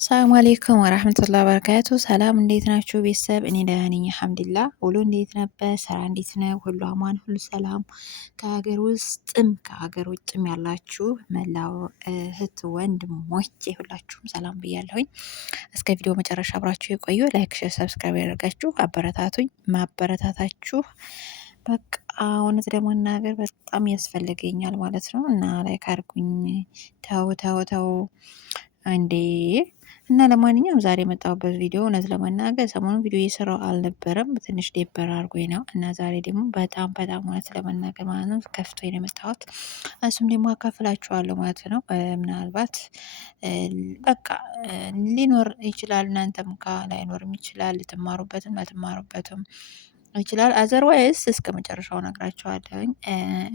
ሰላም አሌይኩም ወራህመቱላሂ ወበረካቱ። ሰላም እንዴት ናችሁ ቤተሰብ? እኔ ደህና ነኝ አልሐምዱሊላህ። ውሎ እንዴት ነበር? ስራ እንዴት ነው? ሁሉ አማን፣ ሁሉ ሰላም። ከሀገር ውስጥም ከሀገር ውጭም ያላችሁ መላው እህት ወንድሞቼ ሁላችሁም ሰላም ብያለሁኝ። እስከ ቪዲዮ መጨረሻ አብራችሁ የቆዩ ላይክ፣ ሼር፣ ሰብስክራይብ ያደርጋችሁ አበረታቱኝ። ማበረታታችሁ በቃ እውነት ለመናገር በጣም ያስፈልገኛል ማለት ነው እና ላይክ አድርጉኝ። ተው ተው ተው እንዴ! እና ለማንኛውም ዛሬ የመጣሁበት ቪዲዮ እውነት ለመናገር ሰሞኑን ቪዲዮ እየሰራሁ አልነበረም። ትንሽ ዴበር አድርጎኝ ነው እና ዛሬ ደግሞ በጣም እውነት ለመናገር ማለት ነው ከፍቶኝ ነው የመጣሁት። እሱም ደግሞ አካፍላችኋለሁ ማለት ነው። ምናልባት በቃ ሊኖር ይችላል፣ እናንተም ጋር ላይኖርም ይችላል። ልትማሩበትም ላትማሩበትም ይችላል። አዘርዋይስ እስከ መጨረሻው ነግራችኋለሁኝ።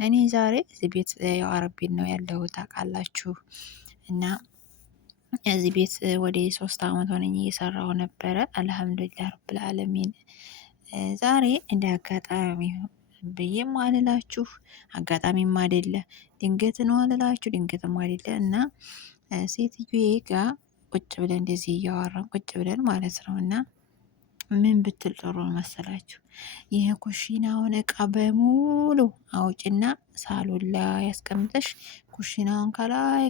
እኔ ዛሬ እዚህ ቤት ያው አረብ ቤት ነው ያለሁት ታውቃላችሁ እና እዚህ ቤት ወደ 3 አመት ሆነኝ እየሰራሁ ነበረ። አልሐምዱሊላህ ረብል ዓለሚን። ዛሬ እንደ አጋጣሚ ብዬም አልላችሁ አጋጣሚም አይደለ ድንገት ነው አልላችሁ ድንገትም አይደለ እና ሴትዮዬ ጋር ቁጭ ብለን እንደዚህ እያወራን ቁጭ ብለን ማለት ነው እና ምን ብትል ጥሩ መሰላችሁ? ይሄ ኩሽናውን እቃ በሙሉ አውጭና ሳሎን ላይ ያስቀምጠሽ ኩሽናውን ከላይ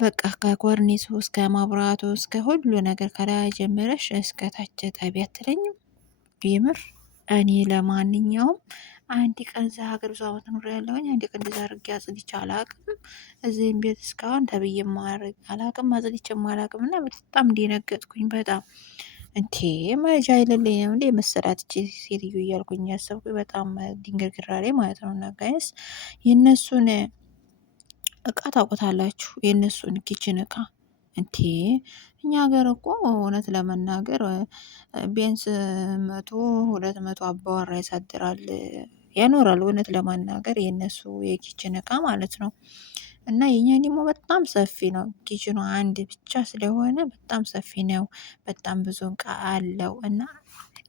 በቃ ከኮርኒሱ እስከ ማብራቱ እስከ ሁሉ ነገር ከላይ ጀምረሽ እስከ ታች ጠቢ አትለኝም? የምር እኔ ለማንኛውም አንድ ቀን እዛ ሀገር ብዙ አመት ኖሬያለሁኝ። አንድ ቀን እንደዛ አድርጌ አጽድቼ አላቅም። እዚህም ቤት እስካሁን ተብዬ ማድረግ አላቅም፣ አጽድቼም አላቅም እና በጣም እንደነገጥኩኝ በጣም እንቴ መጃ አይለልኝ ነው እንዴ መሰላት እቺ ሴትዮ እያልኩኝ ያሰብኩኝ በጣም ድንግር ግራሬ ማለት ነው። እና ጋይስ የእነሱን እቃ ታውቁታላችሁ? የእነሱን ኪችን እቃ እንቴ እኛ ሀገር እኮ እውነት ለመናገር ቢያንስ 100-200 አባወራ ያሳድራል ያኖራል። እውነት ለመናገር የእነሱ የኪችን እቃ ማለት ነው። እና የኛ ደግሞ በጣም ሰፊ ነው። ኪችኑ አንድ ብቻ ስለሆነ በጣም ሰፊ ነው። በጣም ብዙ እቃ አለው እና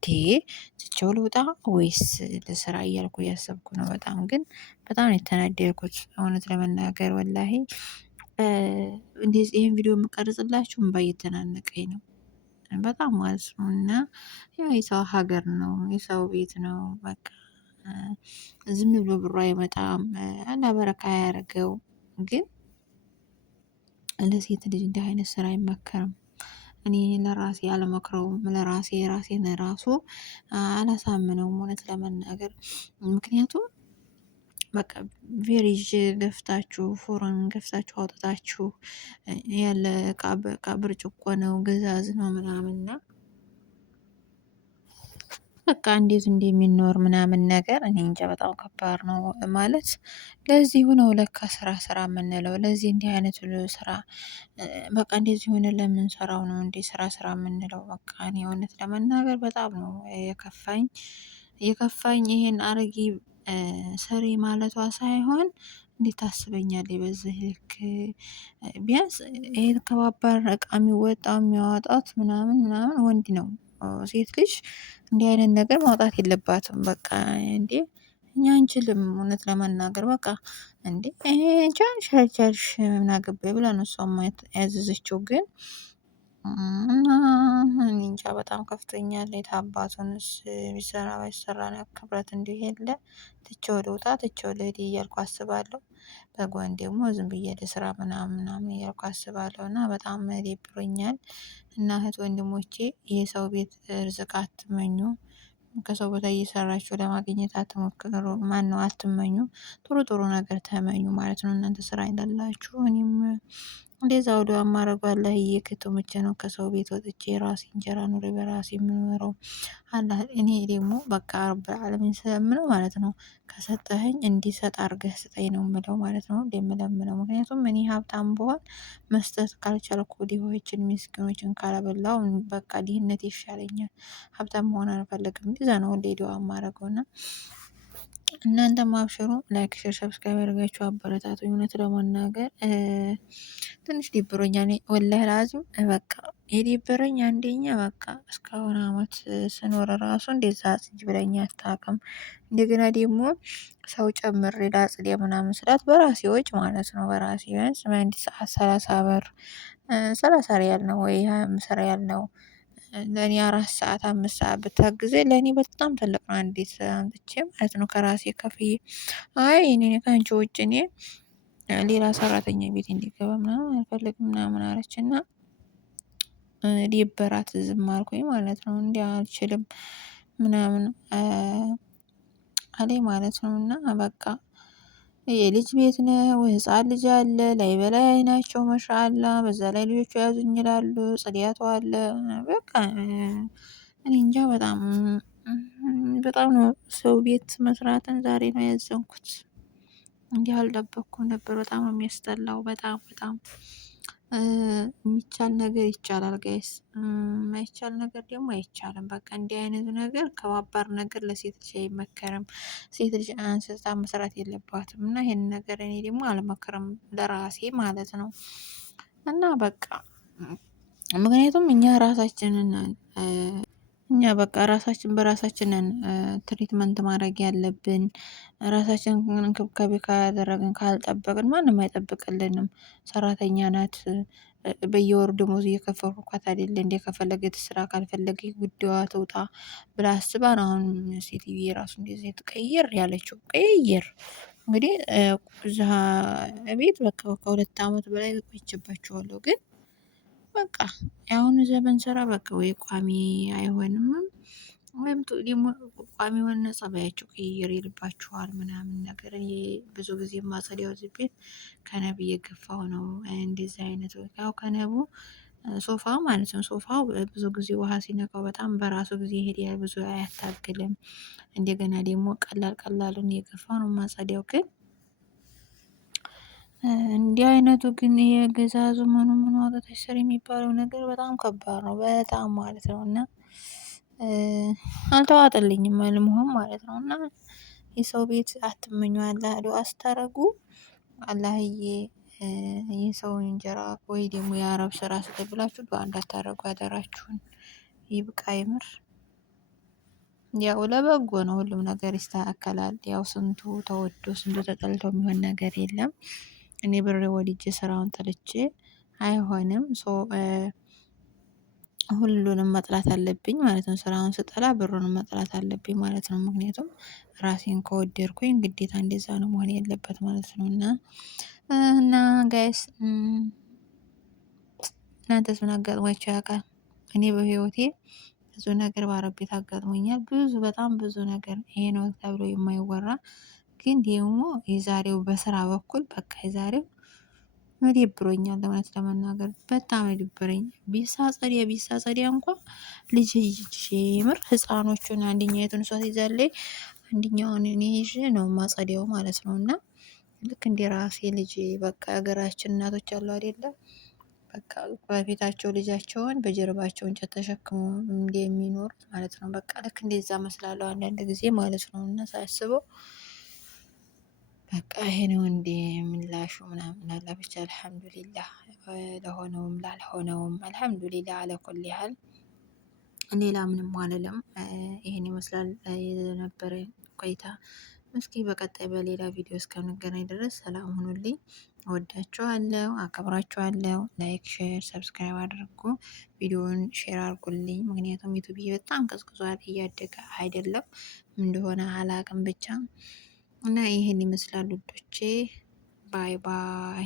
ትቼው ልውጣ ወይስ ለስራ እያልኩ እያሰብኩ ነው። በጣም ግን በጣም ነው የተናደድኩት እውነት ለመናገር ወላሂ። እንደዚህ ይሄን ቪዲዮ የምቀርጽላችሁ እምባ እየተናነቀኝ ነው በጣም ማለት ነው። እና ያው የሰው ሀገር ነው፣ የሰው ቤት ነው። በቃ ዝም ብሎ ብሩ አይመጣም እና በረካ ያደርገው። ግን ለሴት ልጅ እንዲህ አይነት ስራ አይመከርም። እኔ ለራሴ አልመክረውም። ለራሴ ራሴን ራሱ አላሳምነውም እውነት ለመናገር ምክንያቱም በቃ ቬሪጅ ገፍታችሁ ፎረን ገፍታችሁ አውጥታችሁ ያለ እቃ ብርጭቆ ነው ግዛዝ ነው ምናምንና በቃ እንዴት እንደሚኖር ምናምን ነገር እኔ እንጃ። በጣም ከባድ ነው ማለት ለዚህ ነው ለካ ስራ የምንለው። ለዚህ እንዲህ አይነት ስራ በቃ እንደዚህ ሆነ ለምንሰራው ነው እንዴ ስራ የምንለው። በቃ እኔ እውነት ለመናገር በጣም ነው የከፋኝ ይሄን አርጊ ሰሪ ማለቷ ሳይሆን እንዴት ታስበኛለች በዚህ ልክ። ቢያንስ ይሄን ከባባድ እቃ የሚወጣው የሚያወጣት ምናምን ወንድ ነው። ሴት ልጅ እንዲህ አይነት ነገር ማውጣት የለባትም። በቃ እንዴ እኛ አንችልም እውነት ለመናገር በቃ እንዴ ይሄ ቻልሽ ምን አገባኝ ብላ ነው እሷም ያዘዘችው። ግን እና እኔ እንጃ በጣም ከፍቶኛል። የት አባቱንስ ቢሰራ ባይሰራ ነው ክብረት እንዲህ የለ። ትቼው ልውጣ ትቼው ልሂድ እያልኩ አስባለሁ። በጎን ደግሞ ዝም ብዬ ልስራ ምናምን እያልኩ አስባለሁ እና በጣም ደብሮኛል። እና እህት ወንድሞቼ የሰው ቤት ርዝቅ አትመኙ። ከሰው ቦታ እየሰራችሁ ለማግኘት አትሞክሩ። ማነው አትመኙ። ጥሩ ነገር ተመኙ ማለት ነው። እናንተ ስራ አይደላችሁ። እኔም እንደዛ ወደ አማረጉ አላህ እየከተው መቼ ነው ከሰው ቤት ወጥቼ የራሴ እንጀራ ኑሮ በራሴ የምኖረው። አላህ እኔ ደግሞ በቃ ረብ ዓለሚን ስለምነው ማለት ነው ከሰጠኸኝ እንዲሰጥ አድርገህ ስጠኝ ነው የምለው ማለት ነው እንደምለምነው። ምክንያቱም እኔ ሀብታም ብሆን መስጠት ካልቻልኩ ድሆችን ምስኪኖችን ካላበላው በቃ ድህነት ይሻለኛል። ሀብታም መሆን አልፈልግም። እንደዛ ነው ሁሌ ዱዓ የማደርገው እና እናንተም አብሽሩ። ላይክ ሼር ሰብስክራይብ ያደርጋችሁ አበረታቱኝ። እውነት ለመናገር ትንሽ ደብሮኛል ወላሂ ላዚም በቃ የደበረኝ አንደኛ በቃ እስካሁን አመት ስኖር ራሱ እንደዛ አጽጅ ብለኝ አታውቅም። እንደገና ደግሞ ሰው ጨምሬ ላጽድ ምናምን ስላት በራሴ ወጪ ማለት ነው። በራሴ ቢያንስ በአንድ ሰዓት 30 ብር 30 ሪያል ነው ወይ 25 ሪያል ነው። ለእኔ 4 ሰዓት 5 ሰዓት ብታግዘኝ ለእኔ በጣም ትልቅ ነው። አንዲት አምጥቼ ማለት ነው ከራሴ ከፍዬ አይ እኔ ከአንቺ ውጭ እኔ ሌላ ሰራተኛ ቤት እንዲገባ ምናምን አልፈልግም ምናምን አለች እና ሊበራት ዝም አልኩኝ ማለት ነው። እንዲህ አልችልም ምናምን አለኝ ማለት ነው። እና በቃ የልጅ ቤት ነው፣ ህፃን ልጅ አለ፣ ላይ በላይ አይናቸው ማሻአላ፣ በዛ ላይ ልጆቹ ያዙኝ ይላሉ፣ ጽዳቱ አለ። በቃ እኔ እንጃ በጣም ነው ሰው ቤት መስራትን ዛሬ ነው ያዘንኩት። እንዲህ አልጠበቅኩም ነበር። በጣም ነው የሚያስጠላው። በጣም የሚቻል ነገር ይቻላል ጋይስ፣ የማይቻል ነገር ደግሞ አይቻልም። በቃ እንዲህ አይነቱ ነገር ከባባድ ነገር ለሴት ልጅ አይመከርም። ሴት ልጅ አንስታ መስራት የለባትም እና ይሄንን ነገር እኔ ደግሞ አልመክርም ለራሴ ማለት ነው። እና በቃ ምክንያቱም እኛ በቃ ራሳችን በራሳችንን ትሪትመንት ማድረግ ያለብን። ራሳችንን እንክብካቤ ካደረግን ካልጠበቅን ማንም አይጠብቅልንም። ሰራተኛ ናት። በየወሩ ደሞዝ እየከፈልኳት አይደለ እንዴ? ከፈለገ ትስራ ካልፈለገ ጉዳዩዋ ትውጣ ብላ አስባ ነው። አሁን ሴትዬ ራሱ እንደዚህ ትቀይር ያለችው ቀይር እንግዲህ እዛ ቤት በቃ ከ2 አመት በላይ ቆይቼባቸዋለሁ። ግን በቃ የአሁኑ ዘመን ስራ በቃ ወይ ቋሚ አይሆንም ወይም ደግሞ ቋሚ የሆነ ፀባያቸው ቅይር ይልባችኋል ምናምን ነገር። እኔ ብዙ ጊዜ የማጸዳው እዚህ ቤት ከነብ እየገፋው ነው። እንደዚህ አይነት ያው ከነቡ ሶፋው ማለት ነው። ሶፋው ብዙ ጊዜ ውሃ ሲነካው በጣም በራሱ ጊዜ ይሄዳል፣ ብዙ አያታግልም። እንደገና ደግሞ ቀላሉን እየገፋው ነው የማጸዳው። ግን እንዲህ አይነቱ ግን የገዛዙ ምኑ አውጥተሽ ስሪ የሚባለው ነገር በጣም ከባድ ነው። በጣም ማለት ነው። እና አልተዋጠልኝም አልሙሀም ማለት ነው። እና የሰው ቤት አትመኙ። አላህ ዱአ ስታረጉ አላህዬ የሰው እንጀራ ወይ ደግሞ የአረብ ስራ ስጠኝ ብላችሁ ዱአ እንዳታረጉ አደራችሁን። ይብቃ የምር። ያው ለበጎ ነው፣ ሁሉም ነገር ይስተካከላል። ያው ስንቱ ተወዶ ስንቱ ተጠልቶ የሚሆን ነገር የለም። እኔ ብር ወድጄ ስራውን ጠልቼ አይሆንም። ሁሉንም መጥላት አለብኝ ማለት ነው። ስራውን ስጠላ ብሩንም መጥላት አለብኝ ማለት ነው። ምክንያቱም ራሴን ከወደድኩኝ ግዴታ እንደዛ ነው መሆን ያለበት ማለት ነው። እና ጋይስ እናንተስ ምን አጋጥሟችሁ ያውቃል? እኔ በህይወቴ ብዙ ነገር በአረብ ቤት አጋጥሞኛል። በጣም ብዙ ነገር ይሄ ነው ተብሎ የማይወራ ግን ደግሞ የዛሬው በስራ በኩል በቃ የዛሬው ይደብሮኛል። እውነት ለመናገር በጣም ይደብረኝ። ቢሳጸዲያ እንኳን ልጅ የምር ህፃኖቹን አንደኛይቱን እሷ ትይዛለች፣ አንደኛውን እኔ ይዤ ነው ማጸዲያው ማለት ነው። እና ልክ እንደ ራሴ ልጅ በቃ ሀገራችን እናቶች አሉ አይደለ? በቃ በፊታቸው ልጃቸውን በጀርባቸው እንጨት ተሸክመው እንደሚኖሩት ማለት ነው። በቃ ልክ እንደዛ መስላለሁ አንዳንድ ጊዜ ማለት ነው። እና ሳያስበው በቃ ይሄ ነው እንዴ ምላሹ ምናምን አለ። ብቻ አልሐምዱሊላህ ለሆነውም ላልሆነውም አልሐምዱሊላህ አለ ኩል ያህል። ሌላ ምንም አልልም። ይሄን ይመስላል የነበረ ቆይታ። እስኪ በቀጣይ በሌላ ቪዲዮ እስከምንገናኝ ድረስ ሰላም ሁኑልኝ። እወዳችኋለሁ፣ አከብራችኋለሁ። ላይክ፣ ሼር፣ ሰብስክራይብ አድርጉ። ቪዲዮውን ሼር አድርጉልኝ። ምክንያቱም ዩቲዩብ በጣም ቀዝቅዟል፣ እያደገ አይደለም እንደሆነ አላቅም ብቻ እና ይሄን ይመስላል ውዶቼ። ባይ ባይ።